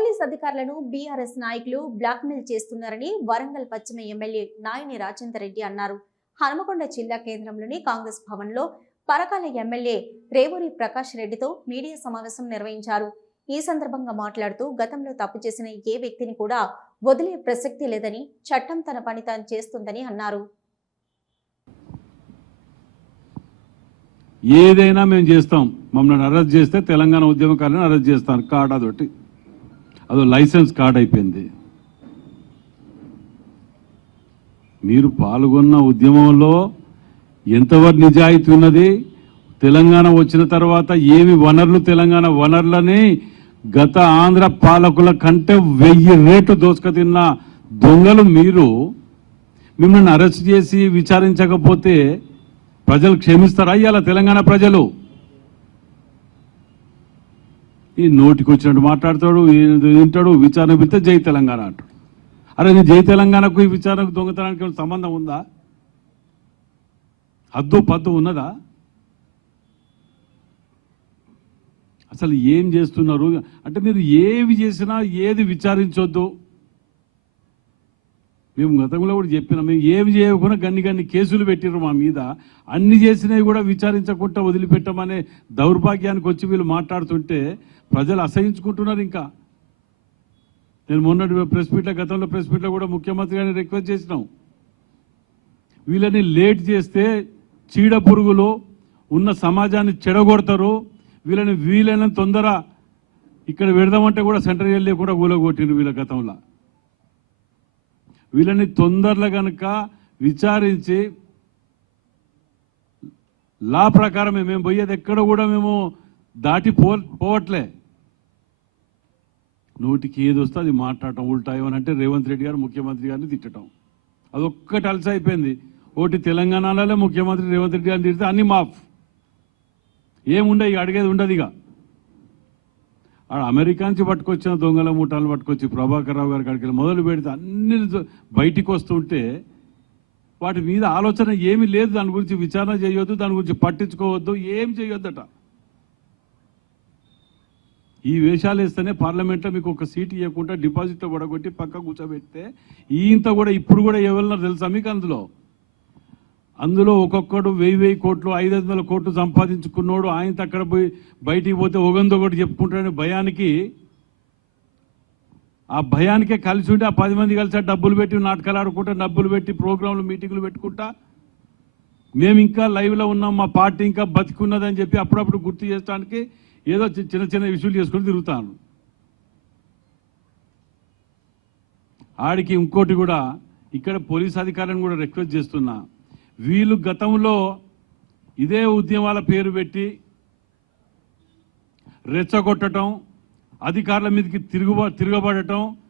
Police అధికారులను BRS నాయకులు blackmail చేస్తున్నారని వరంగల్ పశ్చిమ ఎమ్మెల్యే నాయని రాజేందర్ రెడ్డి అన్నారు. హనుమకొండ జిల్లా కేంద్రంలోని కాంగ్రెస్ భవన్లో పరకాల ఎమ్మెల్యే రేవూరి ప్రకాష్ రెడ్డితో మీడియా సమావేశం నిర్వహించారు. ఈ సందర్భంగా మాట్లాడుతూ గతంలో తప్పు చేసిన ఏ వ్యక్తిని కూడా వదిలే ప్రసక్తి లేదని, చట్టం తన పని తాను చేస్తుందని అన్నారు. ఏదైనా మేము చేస్తాం. మమ్మల్ని అరెస్ట్ చేస్తే తెలంగాణ ఉద్యమకారులను అరెస్ట్ చేస్తాను. కార్డు అదొకటి, అదో లైసెన్స్ కార్డ్ అయిపోయింది. మీరు పాల్గొన్న ఉద్యమంలో ఎంతవరకు నిజాయితీ ఉన్నది? తెలంగాణ వచ్చిన తర్వాత ఏమి వనరులు, తెలంగాణ వనరులని గత ఆంధ్ర పాలకుల కంటే 1000 రేట్లు దోసుక దొంగలు మీరు. మిమ్మల్ని అరెస్ట్ చేసి విచారించకపోతే ప్రజలు క్షమిస్తారా? ఇవాళ తెలంగాణ ప్రజలు ఈ నోటికి వచ్చినట్టు మాట్లాడతాడు, వింటాడు. విచారణ పిలిస్తే జై తెలంగాణ అంటాడు. అరే నీ జై తెలంగాణకు ఈ విచారణకు దొంగతనానికి సంబంధం ఉందా? హద్దు పద్దు ఉన్నదా? అసలు ఏం చేస్తున్నారు అంటే మీరు ఏవి చేసినా ఏది విచారించొద్దు. మేము గతంలో కూడా చెప్పినాం, మేము ఏమి చేయకుండా గన్ని కేసులు పెట్టిర్రు మా మీద. అన్ని చేసినవి కూడా విచారించకుండా వదిలిపెట్టమనే దౌర్భాగ్యానికి వచ్చి వీళ్ళు మాట్లాడుతుంటే ప్రజలు అసహించుకుంటున్నారు. ఇంకా నేను మొన్నటి ప్రెస్ మీట్లో, గతంలో ప్రెస్ మీట్లో కూడా ముఖ్యమంత్రి గారిని రిక్వెస్ట్ చేసినాం, వీళ్ళని లేట్ చేస్తే చీడ పురుగులు ఉన్న సమాజాన్ని చెడగొడతారు, వీళ్ళని వీలైనంత తొందర ఇక్కడ పెడదామంటే కూడా సెంటర్ జైలు లేకుండా కూలగొట్టిండ్రు వీళ్ళ గతంలో. వీళ్ళని తొందరలో కనుక విచారించి లా ప్రకారమే మేము పోయేది, ఎక్కడ కూడా మేము దాటి పోవట్లే. నోటికి ఏది వస్తే అది మాట్లాడటం, ఉల్టా ఏమనంటే రేవంత్ రెడ్డి గారు ముఖ్యమంత్రి గారిని తిట్టడం, అదొక్కటి అలసి అయిపోయింది. ఒకటి తెలంగాణలో ముఖ్యమంత్రి రేవంత్ రెడ్డి గారిని తిడితే అన్ని మాఫ్, ఏముండే ఇక అడిగేది ఉండదు. ఇక అమెరికా నుంచి పట్టుకొచ్చిన దొంగల ముఠాలు పట్టుకొచ్చి ప్రభాకర్ రావు గారి కాడికి మొదలు పెడితే అన్ని బయటికి వస్తుంటే వాటి మీద ఆలోచన ఏమీ లేదు. దాని గురించి విచారణ చేయొద్దు, దాని గురించి పట్టించుకోవద్దు, ఏం చేయొద్దట. ఈ వేషాలు వేస్తేనే పార్లమెంట్లో మీకు ఒక సీట్ ఇవ్వకుండా డిపాజిట్లో పడగొట్టి పక్క కూర్చోబెడితే ఇంత కూడా ఇప్పుడు కూడా ఎవరన్నా తెలుసా మీకు? అందులో ఒక్కొక్కడు 1000 కోట్లు 500 కోట్లు సంపాదించుకున్నాడు. ఆయన అక్కడ పోయి బయటికి పోతే ఒకటి చెప్పుకుంటాడని భయానికి, ఆ భయానికే కలిసి ఉంటే ఆ 10 మంది కలిసి డబ్బులు పెట్టి నాటకాలు ఆడుకుంటా, డబ్బులు పెట్టి ప్రోగ్రాంలు మీటింగ్లు పెట్టుకుంటా మేము ఇంకా లైవ్లో ఉన్నాం, మా పార్టీ ఇంకా బతికున్నదని చెప్పి అప్పుడప్పుడు గుర్తు చేయడానికి ఏదో చిన్న చిన్న ఇష్యూలు చేసుకుని తిరుగుతాను. ఆడికి ఇంకోటి కూడా, ఇక్కడ పోలీస్ అధికారులను కూడా రిక్వెస్ట్ చేస్తున్నా, వీళ్ళు గతంలో ఇదే ఉద్యమాల పేరు పెట్టి రెచ్చగొట్టడం, అధికారుల మీదకి తిరగబడటం,